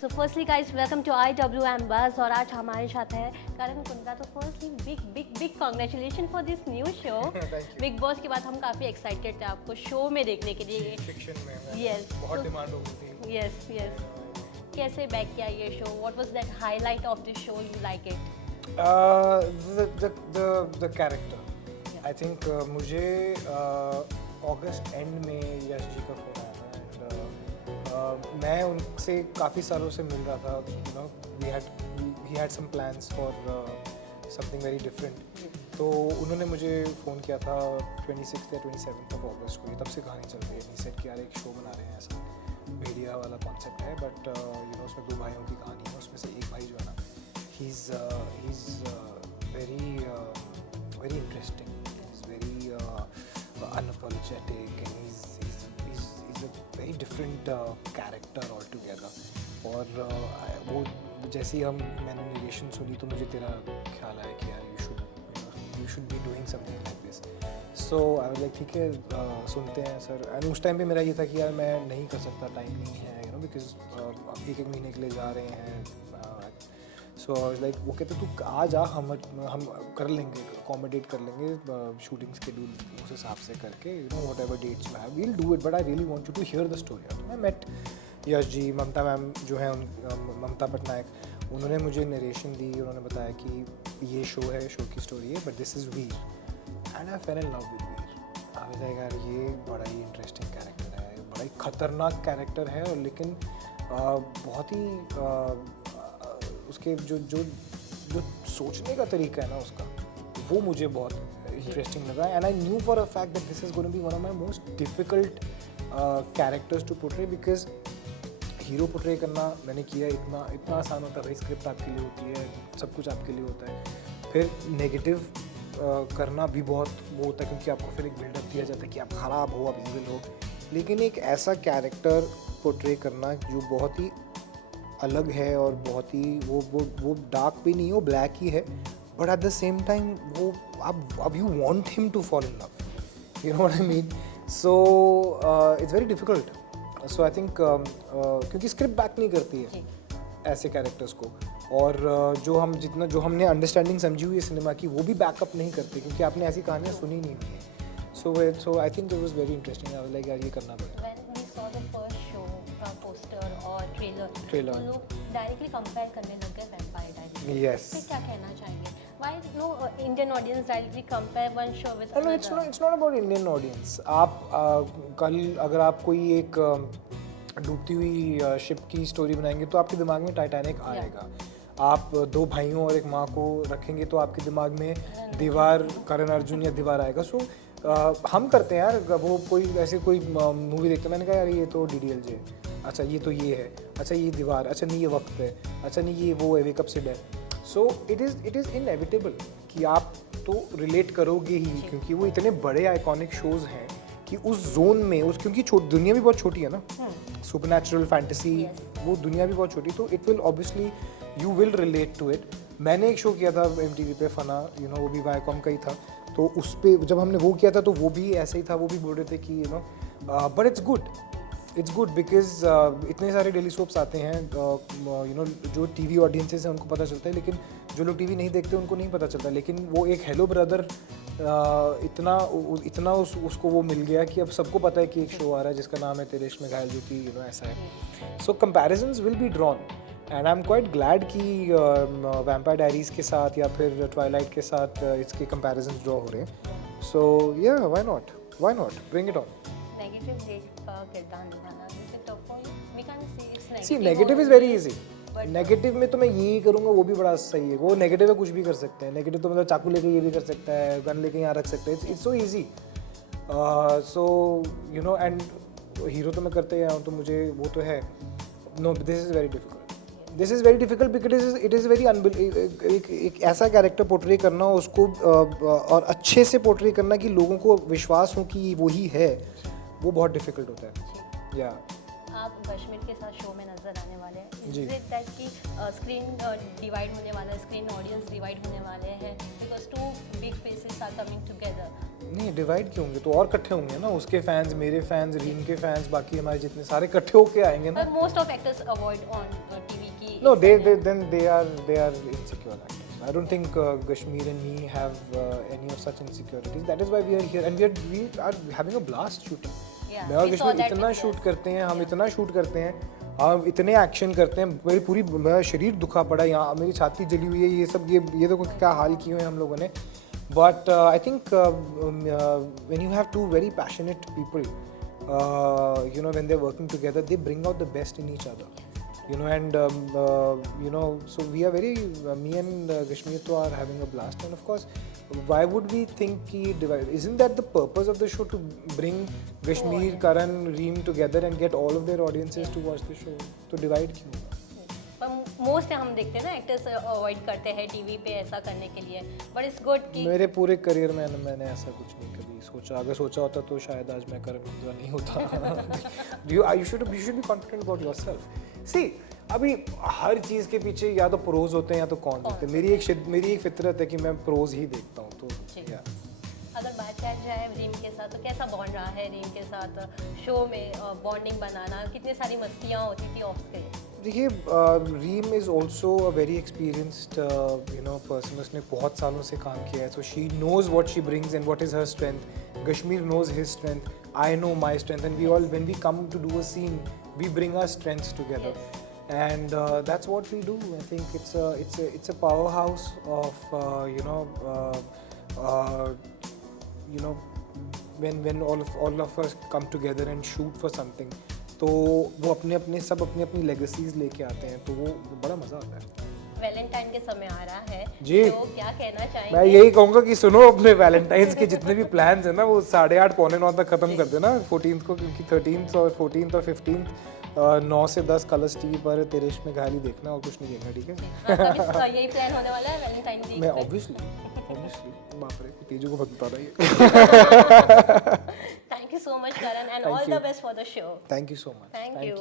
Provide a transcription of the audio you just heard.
So firstly guys, welcome to IWM Buzz और आज हमारे साथ है करण कुंद्रा। तो firstly big congratulations for this new show। Big boss के बाद हम काफ़ी एक्साइटेड थे आपको शो में देखने के लिए। फिक्शन में Yes, बहुत डिमांड हो गई थी। yes। कैसे बैक किया ये show? What was that highlight of the show? You like it? The character. I think मुझे अगस्त एंड में यश जी का फोन आया था एंड मैं उनसे काफ़ी सालों से मिल रहा था। You know he had some plans for something very different। तो उन्होंने मुझे फ़ोन किया था 26 या 27 अगस्त को। ये तब से कहानी चल रही है। he said कि यार एक शो बना रहे हैं, ऐसा भेड़िया वाला कॉन्सेप्ट है, बट यू नो उसमें 2 भाइयों की कहानी है। उसमें से एक भाई जो है ना, he's very interesting, he's very unapologetic, and he's a very different character altogether। और वो जैसे ही मैंने नरेशन सुनी तो मुझे तेरा ख्याल आया कि यार you should be doing something like this। So I was like ठीक है, सुनते हैं सर। एंड उस टाइम पे मेरा ये था कि यार मैं नहीं कर सकता, टाइम नहीं है, यू नो, बिकॉज अब एक महीने के लिए जा रहे हैं। सो आई वाज लाइक वो कहते तू आ जा, हम कर लेंगे, अकोमोडेट कर लेंगे शूटिंग शेड्यूल उस हिसाब से करके, you know, whatever dates you have, we'll do it, but I really want you to hear the story. मैं मेट यश जी, ममता मैम जो है, ममता पटनायक, उन्होंने मुझे नरेशन दी। उन्होंने बताया कि ये शो है, शो की स्टोरी है, but this is Veer. And I fail in love with Veer. I was like यार ये बड़ा ही इंटरेस्टिंग कैरेक्टर है, बड़ा ही खतरनाक कैरेक्टर है, और लेकिन बहुत ही उसके जो सोचने का तरीका है ना उसका, वो मुझे बहुत इंटरेस्टिंग लगा। And I knew for a fact that this is going to be one of my most difficult characters to portray, because hero portray करना मैंने किया, इतना आसान होता है भाई। स्क्रिप्ट आपके लिए होती है, सब कुछ आपके लिए होता है। फिर नेगेटिव करना भी बहुत वो होता है, क्योंकि आपको फिर एक बिल्डअप दिया जाता है कि आप ख़राब हो, आप इविल हो। लेकिन एक ऐसा कैरेक्टर पोर्ट्रे करना जो बहुत ही अलग है और बहुत ही वो डार्क भी नहीं है, वो ब्लैक ही है, but at the same time वो अब you want him to fall in love, you know what I mean. So it's very difficult. So I think क्योंकि स्क्रिप्ट बैक नहीं करती है ऐसे कैरेक्टर्स को, और जो हमने अंडरस्टैंडिंग समझी हुई है सिनेमा की, वो भी बैकअप नहीं करते, क्योंकि आपने ऐसी कहानियाँ सुनी नहीं हुई है। So I think it was very interesting. I was like यार ये करना पड़ेगा। पोस्टर और ट्रेलर तो लोग डायरेक्टली कंपेयर करने लग गए वैम्पायर डायरीज। Yes। इससे क्या कहना चाहेंगे? Why no Indian audience directly compare one show with No, another? it's not about Indian audience। आप कल अगर आप कोई एक डूबती हुई शिप की स्टोरी बनाएंगे तो आपके दिमाग में टाइटैनिक आएगा। आप 2 भाइयों और एक माँ को रखेंगे तो आपके दिमाग में दीवार, करण अर्जुन या दीवार आएगा। सो हम करते हैं यार, वो कोई मूवी देखते हैं, मैंने कहा यार ये तो DDLJ, अच्छा ये तो ये है, अच्छा ये दीवार, अच्छा नहीं ये वक्त है, अच्छा नहीं ये वो है, वेकअप सिड है। सो इट इज़ इनएविटेबल कि आप तो रिलेट करोगे ही, क्योंकि वो इतने बड़े आइकॉनिक शोज़ हैं कि उस जोन में क्योंकि दुनिया भी बहुत छोटी है ना, सुपरनैचुरल फैंटेसी, वो दुनिया भी बहुत छोटी, तो it will obviously you will relate to it. मैंने एक शो किया था MTV पे, फना, यू नो, वो भी वाईकॉम का ही था। तो उस पर जब हमने वो किया था तो वो भी ऐसे ही था, वो भी बोल रहे थे कि you know, but it's good because इतने सारे डेली सोप्स आते हैं, यू नो, जो TV ऑडियंसेस हैं उनको पता चलता है, लेकिन जो लोग TV नहीं देखते उनको नहीं पता चलता। लेकिन वो एक हेलो ब्रदर इतना उसको वो मिल गया कि अब सबको पता है कि एक शो आ रहा है जिसका नाम है तेरे इश्क में घायल, जो कि यू नो ऐसा है। So comparisons will be drawn, and I am quite glad कि वैम्पायर डायरीज़ के साथ या फिर ट्वाइलाइट के साथ इसके कंपैरिजंस ड्रॉ हो रहे हैं। So yeah why not bring it on. Negative rate का किरदार निभाना is it tough for you? We can say it's negative. See negative is very easy. Negative में तो मैं यही करूँगा, वो भी बड़ा सही है। वो नेगेटिव में कुछ भी कर सकते हैं। नेगेटिव तो मतलब चाकू लेके ये भी कर सकता है, गन लेके यहाँ रख सकते हैं। It's so easy. So you know, and hero तो मैं करते ही आया हूँ, तो मुझे वो तो है। No, this is very difficult because it is very एक ऐसा कैरेक्टर पोर्ट्रे करना, उसको और अच्छे से पोर्ट्रे करना कि लोगों को विश्वास हो कि वही है, वो बहुत डिफिकल्ट होता है। या आप कश्मीर के साथ शो में नजर आने वाले हैं, जी। इज इट दैट कि स्क्रीन डिवाइड होने वाला है, स्क्रीन ऑडियंस डिवाइड होने वाले हैं because two big faces are coming together? नहीं, डिवाइड क्यों होंगे, तो और इकट्ठे होंगे ना, उसके फैंस, मेरे फैंस, रीम के फैंस, बाकी हमारे जितने सारे इकट्ठे होके आएंगे ना. But most of actors avoid on TV की. No, they are insecure actors. I don't think Kashmir and me have any of such insecurities. That is why we are here and we are having a blast shooting. Yeah, मैं और we saw Kashmir that इतना picture. Shoot करते हैं, हम इतना shoot करते हैं, हम इतने एक्शन करते हैं, मेरा शरीर दुखा पड़ा, यहाँ मेरी छाती जली हुई है, ये सब ये देखो क्या हाल किए हुए हैं हम लोगों ने. But I think when you have two very passionate people, you know, when they're working together, they bring out the best in each other. You know, and you know, so we are very me and Kashmir to are having a blast, and of course, why would we think ki divide? Isn't that the purpose of the show, to bring Kashmir, Karan, Reem together and get all of their audiences to watch the show? तो divide क्यों? पर most हम देखते हैं ना actors avoid करते हैं TV पे ऐसा करने के लिए, बट इट्स गुड कि मेरे पूरे करियर में मैंने ऐसा कुछ नहीं कभी सोचा. अगर सोचा होता तो शायद आज मैं करण कुंद्रा नहीं होता. you should be confident about yourself. See, अभी हर चीज़ के पीछे या तो प्रोज होते हैं या तो कौन होते हैं. मेरी एक फितरत है कि मैं प्रोज ही देखता हूँ. तो या अगर बात किया जाए रीम के साथ, तो कैसा बॉन्ड रहा है रीम के साथ शो में, बॉन्डिंग बनाना, कितनी सारी मस्तियाँ होती थी ऑफ स्क्रीन? देखिए, Reem is also a very experienced you know person. उसने बहुत सालों से काम किया है, so she knows what she brings and what is her strength. Kashmir knows his strength, I know my strength, and we all when we come to do a scene we bring our strengths together. And that's what we do. I think it's a powerhouse of you know when all of us come together and shoot for something. तो वो अपने अपनी legacies लेके आते हैं, तो वो बड़ा मज़ा आता है. वैलेंटाइन के समय आ रहा है जी. तो क्या कहना चाहेंगे? मैं यही कहूँगा कि सुनो, अपने वैलेंटाइंस के जितने भी प्लान्स हैं ना, वो 8:30 पौने 9 तक ख़त्म कर देना 14th को, क्योंकि 13th और 14th और 15th 9 से 10 कलर्स टीवी पर तेरे इश्क में घायल देखना, और कुछ नहीं देखना, ठीक है? तभी यही प्लान होने वाला है वैलेंटाइन डे मैं ऑब्वियसली बाप रे, तेजू को बता रहा है. Thank you so much Karan, and Thank all you. The best for the show. Thank you so much. Thank you.